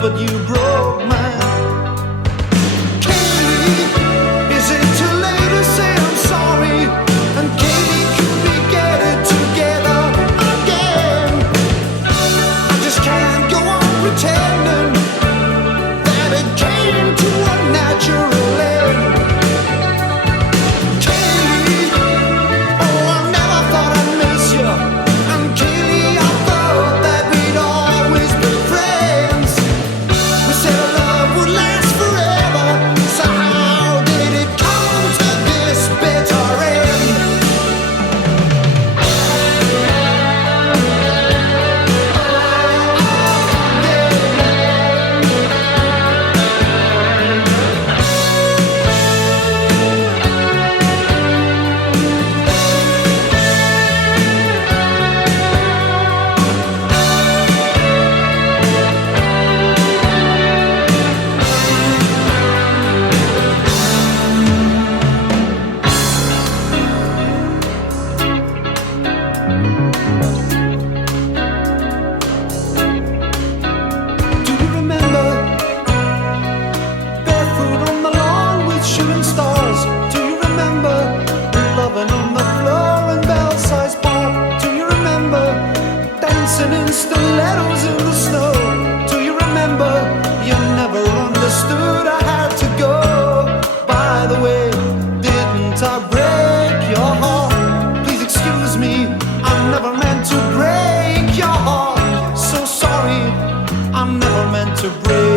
but you broke mine. Katie, is it too late to say I'm sorry? And Katie, could we get it together again? I just can't go on pretending that it came to a natural end. Katie, oh, I never thought I'd miss you. And Katie, I thought that we'd always be friends. We said our love would last forever, so how did it come to this bitter end? Do you remember barefoot on the lawn with shooting stars? Do you remember loving on the floor in Belsize Bar? Do you remember dancing in stilettos in the snow? Do you remember you never understood I had to go? By the way, didn't I break your heart? Please excuse me, I never meant to break your heart. So sorry, I never meant to break